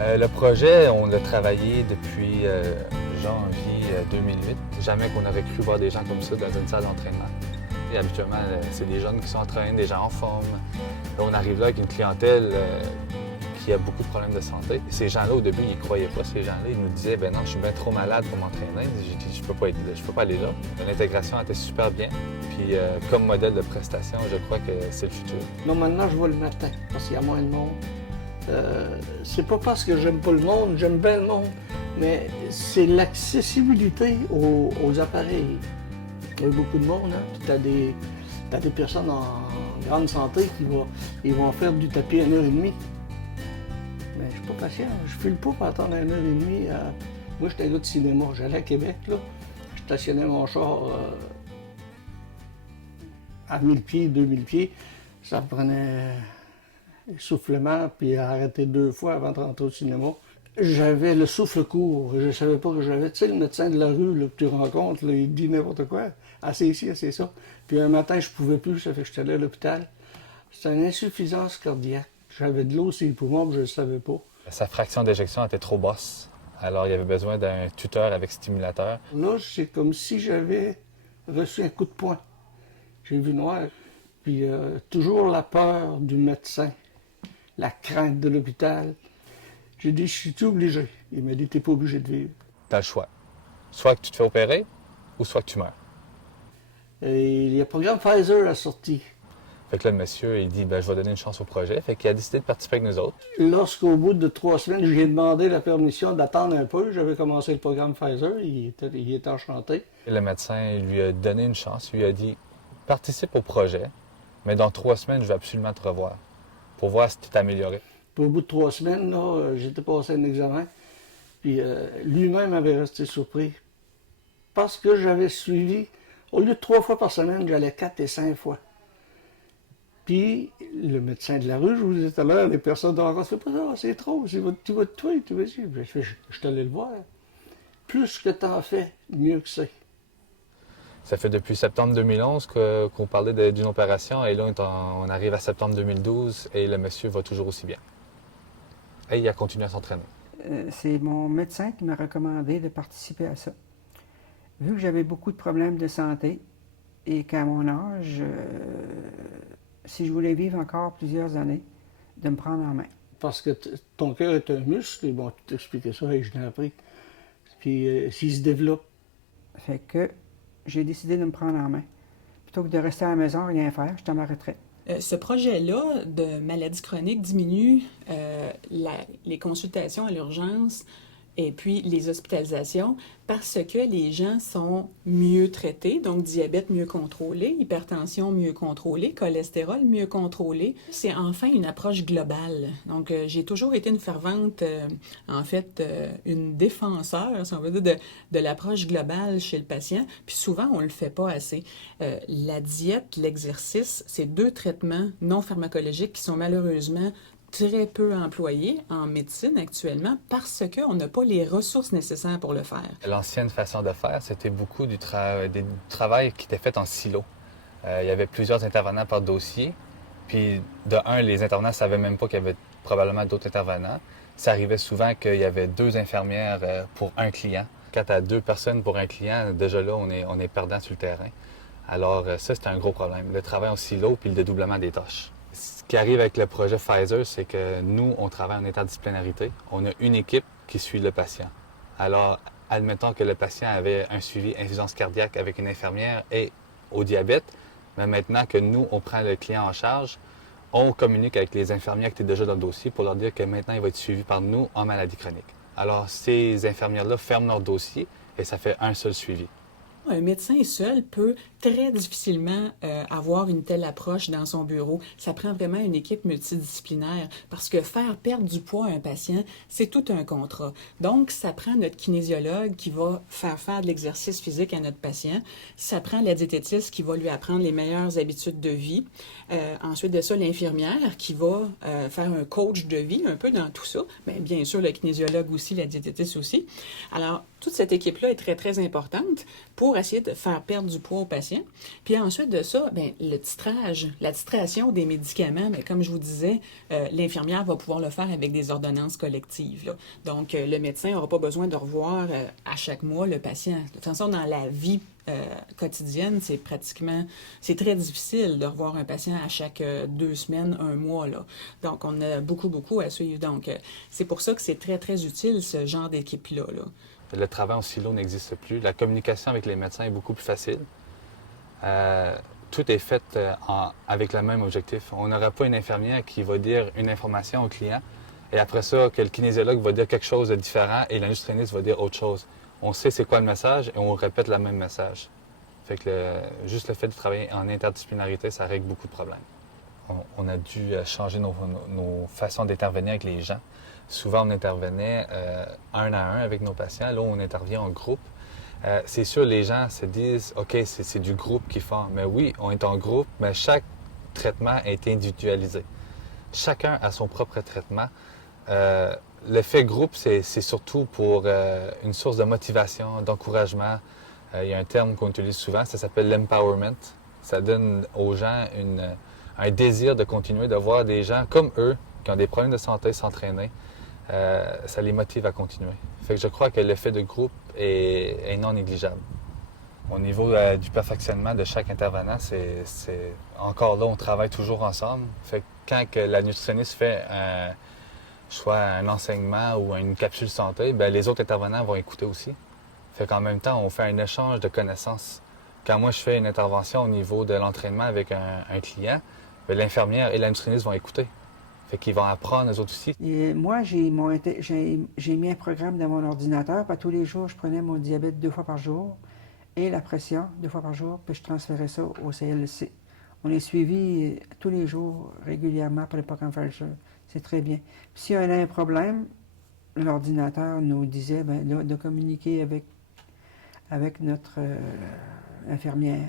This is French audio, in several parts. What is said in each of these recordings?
Le projet, on l'a travaillé depuis janvier 2008. Jamais qu'on aurait cru voir des gens comme ça dans une salle d'entraînement. Et habituellement, c'est des jeunes qui sont en train, des gens en forme. Là, on arrive là avec une clientèle qui a beaucoup de problèmes de santé. Et ces gens-là, au début, ils ne croyaient pas. Ces gens-là, ils nous disaient, ben non, je suis bien trop malade pour m'entraîner. J'ai dit, je peux pas être là, je peux pas aller là. L'intégration était super bien. Puis comme modèle de prestation, je crois que c'est le futur. Non, maintenant, je vois le matin parce qu'il y a moins de monde. C'est pas parce que j'aime pas le monde, j'aime bien le monde, mais c'est l'accessibilité aux appareils. Il y a beaucoup de monde, hein? Puis t'as des personnes en grande santé ils vont faire du tapis 1h30. Mais je suis pas patient, je file pas pour attendre 1h30. Moi, j'étais un gars de cinéma, j'allais à Québec, là. Je stationnais mon char à 1000 pieds, 2000 pieds. Ça me prenait essoufflement, puis arrêter 2 fois avant de rentrer au cinéma. J'avais le souffle court, je savais pas que j'avais. Tu sais, le médecin de la rue là, que tu rencontres, là, il dit n'importe quoi. Assez ici, assez ça. Puis un matin, je pouvais plus, ça fait que j'étais allé à l'hôpital. C'était une insuffisance cardiaque. J'avais de l'eau sur les poumons, mais je le savais pas. Sa fraction d'éjection était trop basse. Alors, il y avait besoin d'un tuteur avec stimulateur. Là, c'est comme si j'avais reçu un coup de poing. J'ai vu noir. Puis toujours la peur du médecin, la crainte de l'hôpital. J'ai dit, je suis obligé. Il m'a dit, t'es pas obligé de vivre. T'as le choix. Soit que tu te fais opérer, ou soit que tu meurs. Et le programme Pfizer a sorti. Fait que là, le monsieur, il dit, ben, je vais donner une chance au projet. Fait qu'il a décidé de participer avec nous autres. Lorsqu'au bout de 3 semaines, j'ai demandé la permission d'attendre un peu, j'avais commencé le programme Pfizer, il était enchanté. Et le médecin lui a donné une chance, il lui a dit, participe au projet, mais dans 3 semaines, je vais absolument te revoir pour voir si tu t'es amélioré. Puis au bout de 3 semaines, là, j'étais passé un examen, puis lui-même avait resté surpris. Parce que j'avais suivi, au lieu de 3 fois par semaine, j'allais 4 et 5 fois. Puis le médecin de la rue, je vous disais tout à l'heure, les personnes de rencontre, fais pas ça, c'est trop, tu vas te tuer, tu vas te tuer. Je suis allé le voir. Plus que t'en fais, mieux que c'est. Ça fait depuis septembre 2011 qu'on parlait d'une opération, et là, on arrive à septembre 2012, et le monsieur va toujours aussi bien. Et il a continué à s'entraîner. C'est mon médecin qui m'a recommandé de participer à ça. Vu que j'avais beaucoup de problèmes de santé et qu'à mon âge, si je voulais vivre encore plusieurs années, de me prendre en main. Parce que ton cœur est un muscle, et bon, tu t'expliquais ça et je l'ai appris. Puis s'il se développe. Fait que j'ai décidé de me prendre en main. Plutôt que de rester à la maison, rien faire, j'étais à ma retraite. Ce projet-là de maladie chronique diminue les consultations à l'urgence et puis les hospitalisations parce que les gens sont mieux traités, donc diabète mieux contrôlé, hypertension mieux contrôlée, cholestérol mieux contrôlé. C'est enfin une approche globale. Donc j'ai toujours été une fervente, une défenseur, si on veut dire, de l'approche globale chez le patient, puis souvent on le fait pas assez. La diète, l'exercice, c'est 2 traitements non pharmacologiques qui sont malheureusement très peu employés en médecine actuellement parce qu'on n'a pas les ressources nécessaires pour le faire. L'ancienne façon de faire, c'était beaucoup du travail qui était fait en silo. Il y avait plusieurs intervenants par dossier. Puis, de un, les intervenants ne savaient même pas qu'il y avait probablement d'autres intervenants. Ça arrivait souvent qu'il y avait 2 infirmières pour un client. Quand tu as 2 personnes pour un client, déjà là, on est perdant sur le terrain. Alors, ça, c'était un gros problème. Le travail en silo puis le dédoublement des tâches. Ce qui arrive avec le projet Pfizer, c'est que nous, on travaille en interdisciplinarité. On a une équipe qui suit le patient. Alors, admettons que le patient avait un suivi insuffisance cardiaque avec une infirmière et au diabète, mais maintenant que nous, on prend le client en charge, on communique avec les infirmières qui étaient déjà dans le dossier pour leur dire que maintenant, il va être suivi par nous en maladie chronique. Alors, ces infirmières-là ferment leur dossier et ça fait un seul suivi. Un médecin seul peut très difficilement avoir une telle approche dans son bureau. Ça prend vraiment une équipe multidisciplinaire parce que faire perdre du poids à un patient, c'est tout un contrat. Donc, ça prend notre kinésiologue qui va faire de l'exercice physique à notre patient. Ça prend la diététiste qui va lui apprendre les meilleures habitudes de vie. Ensuite de ça, l'infirmière qui va faire un coach de vie un peu dans tout ça. Mais bien sûr, le kinésiologue aussi, la diététiste aussi. Alors, toute cette équipe-là est très, très importante pour essayer de faire perdre du poids au patient. Puis ensuite de ça, bien, le titrage, la titration des médicaments, bien, comme je vous disais, l'infirmière va pouvoir le faire avec des ordonnances collectives, là. Donc, le médecin n'aura pas besoin de revoir à chaque mois le patient. De toute façon, dans la vie quotidienne, c'est très difficile de revoir un patient à chaque 2 semaines, 1 mois, là. Donc, on a beaucoup à suivre. Donc, c'est pour ça que c'est très, très utile, ce genre d'équipe-là, là. Le travail en silo n'existe plus. La communication avec les médecins est beaucoup plus facile. Tout est fait avec le même objectif. On n'aura pas une infirmière qui va dire une information au client et après ça, que le kinésiologue va dire quelque chose de différent et la nutritionniste va dire autre chose. On sait c'est quoi le message et on répète le même message. Fait que juste le fait de travailler en interdisciplinarité, ça règle beaucoup de problèmes. On a dû changer nos façons d'intervenir avec les gens. Souvent, on intervenait un à un avec nos patients. Là, on intervient en groupe. C'est sûr, les gens se disent « OK, c'est du groupe qui font. » Mais oui, on est en groupe, mais chaque traitement est individualisé. Chacun a son propre traitement. L'effet groupe, c'est surtout pour une source de motivation, d'encouragement. Il y a un terme qu'on utilise souvent, ça s'appelle l'empowerment. Ça donne aux gens un désir de continuer, de voir des gens comme eux, qui ont des problèmes de santé, s'entraîner. Ça les motive à continuer. Fait que je crois que l'effet de groupe est non négligeable. Au niveau du perfectionnement de chaque intervenant, c'est encore là, on travaille toujours ensemble. Fait que quand que la nutritionniste fait soit un enseignement ou une capsule santé, bien, les autres intervenants vont écouter aussi. Fait qu'en même temps, on fait un échange de connaissances. Quand moi, je fais une intervention au niveau de l'entraînement avec un client, bien, l'infirmière et la nutritionniste vont écouter. Fait qu'ils vont apprendre, eux autres aussi. Et moi, j'ai mis un programme dans mon ordinateur. Puis tous les jours, je prenais mon diabète 2 fois par jour et la pression 2 fois par jour, puis je transférais ça au CLSC. On est suivi tous les jours, régulièrement, par le programme Pfizer. C'est très bien. Puis s'il y a un problème, l'ordinateur nous disait de communiquer avec notre infirmière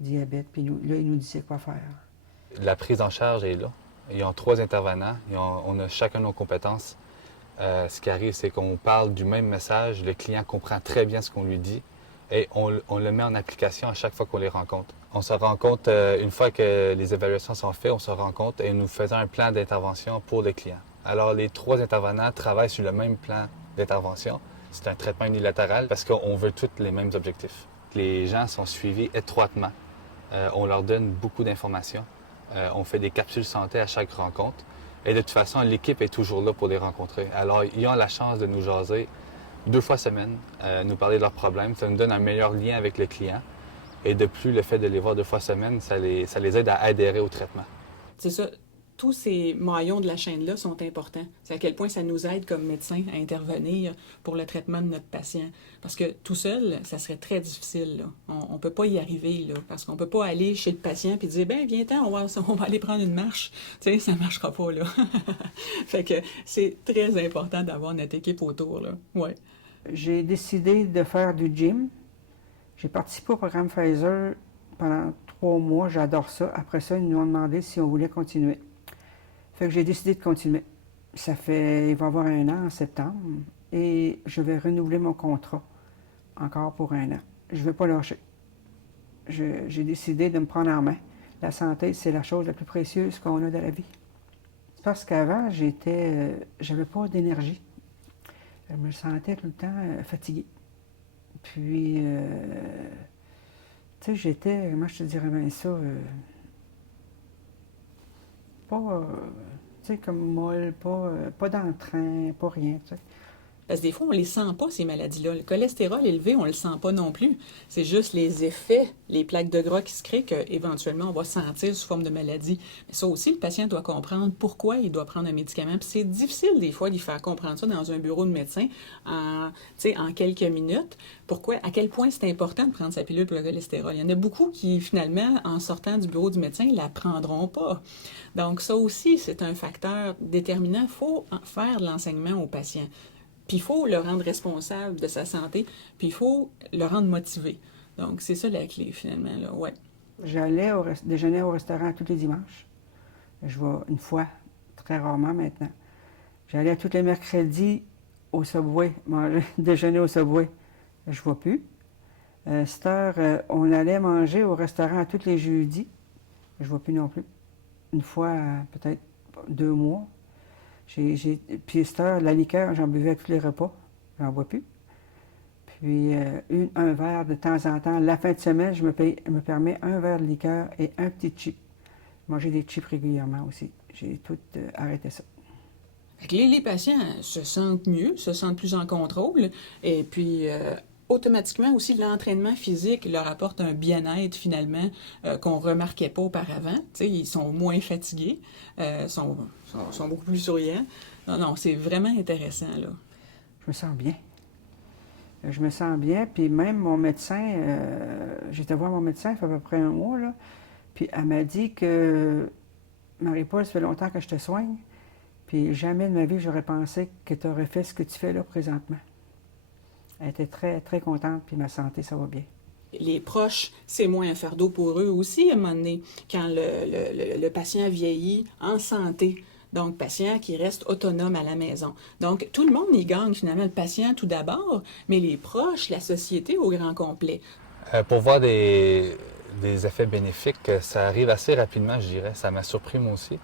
diabète, puis là, il nous disait quoi faire. La prise en charge est là. Ils ont 3 intervenants, on a chacun nos compétences. Ce qui arrive, c'est qu'on parle du même message, le client comprend très bien ce qu'on lui dit et on le met en application à chaque fois qu'on les rencontre. On se rend compte, une fois que les évaluations sont faites, on se rend compte et nous faisons un plan d'intervention pour le client. Alors, les 3 intervenants travaillent sur le même plan d'intervention. C'est un traitement unilatéral parce qu'on veut tous les mêmes objectifs. Les gens sont suivis étroitement. On leur donne beaucoup d'informations. On fait des capsules santé à chaque rencontre. Et de toute façon, l'équipe est toujours là pour les rencontrer. Alors, ils ont la chance de nous jaser 2 fois semaine, nous parler de leurs problèmes. Ça nous donne un meilleur lien avec le client. Et de plus, le fait de les voir 2 fois semaine, ça les aide à adhérer au traitement. C'est ça. Tous ces maillons de la chaîne-là sont importants. C'est à quel point ça nous aide comme médecins à intervenir pour le traitement de notre patient. Parce que tout seul, ça serait très difficile, là. On ne peut pas y arriver, là, parce qu'on ne peut pas aller chez le patient et dire « ben viens-t'en, on va aller prendre une marche ». Tu sais, ça ne marchera pas, là. Fait que c'est très important d'avoir notre équipe autour, là. Ouais. J'ai décidé de faire du gym. J'ai participé au programme Pfizer pendant 3 mois. J'adore ça. Après ça, ils nous ont demandé si on voulait continuer. Fait que j'ai décidé de continuer. Il va y avoir 1 an en septembre et je vais renouveler mon contrat encore pour 1 an. Je ne vais pas lâcher. J'ai décidé de me prendre en main. La santé, c'est la chose la plus précieuse qu'on a dans la vie. Parce qu'avant, j'avais pas d'énergie. Je me sentais tout le temps fatiguée. Puis, tu sais, j'étais, comment je te dirais bien ça, pas, tu sais, comme molle, pas d'entrain, pas rien, tu sais. Parce que des fois, on ne les sent pas, ces maladies-là. Le cholestérol élevé, on ne le sent pas non plus. C'est juste les effets, les plaques de gras qui se créent qu'éventuellement, on va sentir sous forme de maladie. Mais ça aussi, le patient doit comprendre pourquoi il doit prendre un médicament. Puis c'est difficile, des fois, d'y faire comprendre ça dans un bureau de médecin en quelques minutes. Pourquoi, à quel point c'est important de prendre sa pilule pour le cholestérol. Il y en a beaucoup qui, finalement, en sortant du bureau du médecin, ne la prendront pas. Donc, ça aussi, c'est un facteur déterminant. Il faut faire de l'enseignement aux patients. Puis il faut le rendre responsable de sa santé, puis il faut le rendre motivé. Donc, c'est ça la clé, finalement, là, ouais. J'allais déjeuner au restaurant tous les dimanches. Je vais une fois, très rarement maintenant. J'allais tous les mercredis au Subway, déjeuner au Subway. Je ne vais plus. Cette heure, on allait manger au restaurant tous les jeudis. Je ne vois plus non plus. Une fois, peut-être 2 mois. Puis cette heure, la liqueur, j'en buvais à tous les repas. J'en bois plus. Puis un verre de temps en temps. La fin de semaine, je me permets un verre de liqueur et un petit chip. Manger des chips régulièrement aussi. J'ai tout arrêté ça. Fait que les patients se sentent mieux, se sentent plus en contrôle, et puis automatiquement aussi l'entraînement physique leur apporte un bien-être finalement qu'on ne remarquait pas auparavant. T'sais, ils sont moins fatigués, sont beaucoup plus souriants. Non, c'est vraiment intéressant, là. Je me sens bien. Je me sens bien, puis même mon médecin, j'étais voir mon médecin, il fait à peu près 1 mois, là, puis elle m'a dit que Marie-Paul, ça fait longtemps que je te soigne, puis jamais de ma vie j'aurais pensé que tu aurais fait ce que tu fais là présentement. Elle était très, très contente, puis ma santé, ça va bien. Les proches, c'est moins un fardeau pour eux aussi, à un moment donné, quand le patient vieillit en santé. Donc, patient qui reste autonome à la maison. Donc, tout le monde y gagne, finalement, le patient tout d'abord, mais les proches, la société au grand complet. Pour voir des effets bénéfiques, ça arrive assez rapidement, je dirais. Ça m'a surpris, moi aussi.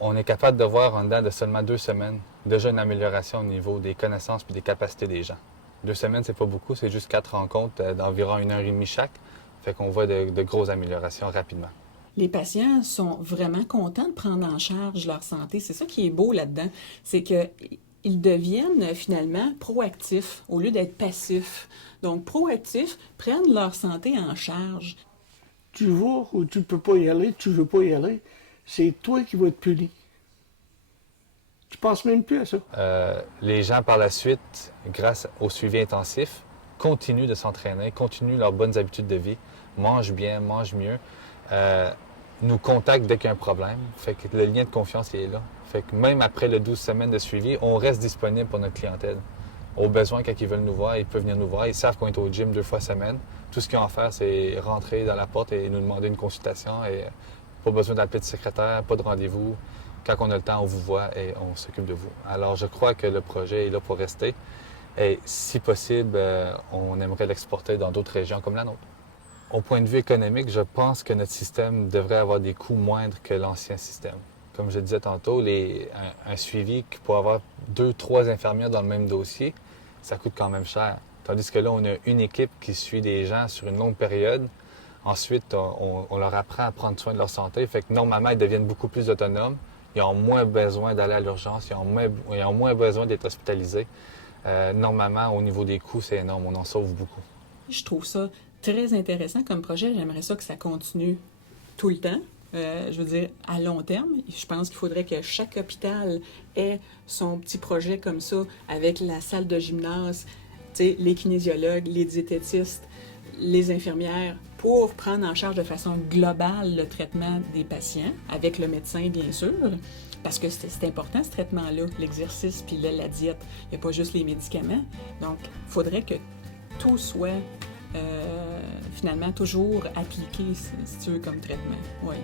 On est capable de voir en dedans de seulement 2 semaines déjà une amélioration au niveau des connaissances et des capacités des gens. 2 semaines, c'est pas beaucoup, c'est juste 4 rencontres d'environ 1h30 chaque. Fait qu'on voit de grosses améliorations rapidement. Les patients sont vraiment contents de prendre en charge leur santé. C'est ça qui est beau là-dedans. C'est qu'ils deviennent finalement proactifs au lieu d'être passifs. Donc, proactifs, prennent leur santé en charge. Tu vas ou tu peux pas y aller, tu veux pas y aller, c'est toi qui vas être puni. Tu penses même plus à ça. Les gens, par la suite, grâce au suivi intensif, continuent de s'entraîner, continuent leurs bonnes habitudes de vie, mangent bien, mangent mieux, nous contactent dès qu'il y a un problème. Fait que le lien de confiance, il est là. Fait que même après les 12 semaines de suivi, on reste disponible pour notre clientèle. Au besoin, quand ils veulent nous voir, ils peuvent venir nous voir. Ils savent qu'on est au gym 2 fois semaine. Tout ce qu'ils ont à faire, c'est rentrer dans la porte et nous demander une consultation. Et pas besoin d'appeler de secrétaire, pas de rendez-vous. Quand on a le temps, on vous voit et on s'occupe de vous. Alors, je crois que le projet est là pour rester. Et si possible, on aimerait l'exporter dans d'autres régions comme la nôtre. Au point de vue économique, je pense que notre système devrait avoir des coûts moindres que l'ancien système. Comme je disais tantôt, un suivi pour avoir 2-3 infirmières dans le même dossier, ça coûte quand même cher. Tandis que là, on a une équipe qui suit des gens sur une longue période. Ensuite, on leur apprend à prendre soin de leur santé. Fait que normalement, ils deviennent beaucoup plus autonomes. Ils ont moins besoin d'aller à l'urgence. Ils ont moins besoin d'être hospitalisés. Normalement, au niveau des coûts, c'est énorme. On en sauve beaucoup. Je trouve ça très intéressant comme projet. J'aimerais ça que ça continue tout le temps. Je veux dire, à long terme, je pense qu'il faudrait que chaque hôpital ait son petit projet comme ça, avec la salle de gymnase, les kinésiologues, les diététistes, les infirmières, pour prendre en charge de façon globale le traitement des patients, avec le médecin, bien sûr, parce que c'est important, ce traitement-là, l'exercice puis la diète. Il n'y a pas juste les médicaments. Donc, il faudrait que tout soit finalement toujours appliqué, si tu veux, comme traitement. Oui.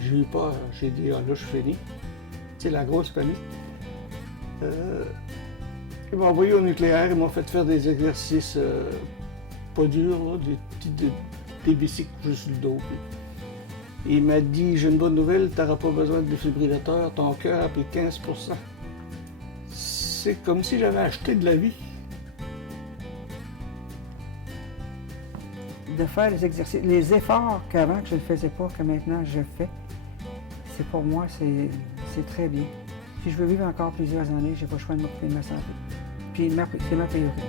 J'ai eu peur. J'ai dit, ah là, je finis. C'est la grosse panique. Ils m'ont envoyé au nucléaire, ils m'ont fait faire des exercices pas durs, là, des bicycles juste le dos. Puis il m'a dit, j'ai une bonne nouvelle, tu n'auras pas besoin de défibrillateur, ton cœur a pris 15 %. C'est comme si j'avais acheté de la vie. De faire les exercices, les efforts qu'avant que je ne faisais pas, que maintenant je fais, c'est pour moi, c'est très bien. Si je veux vivre encore plusieurs années, j'ai pas le choix de m'occuper de ma santé. Puis c'est ma priorité.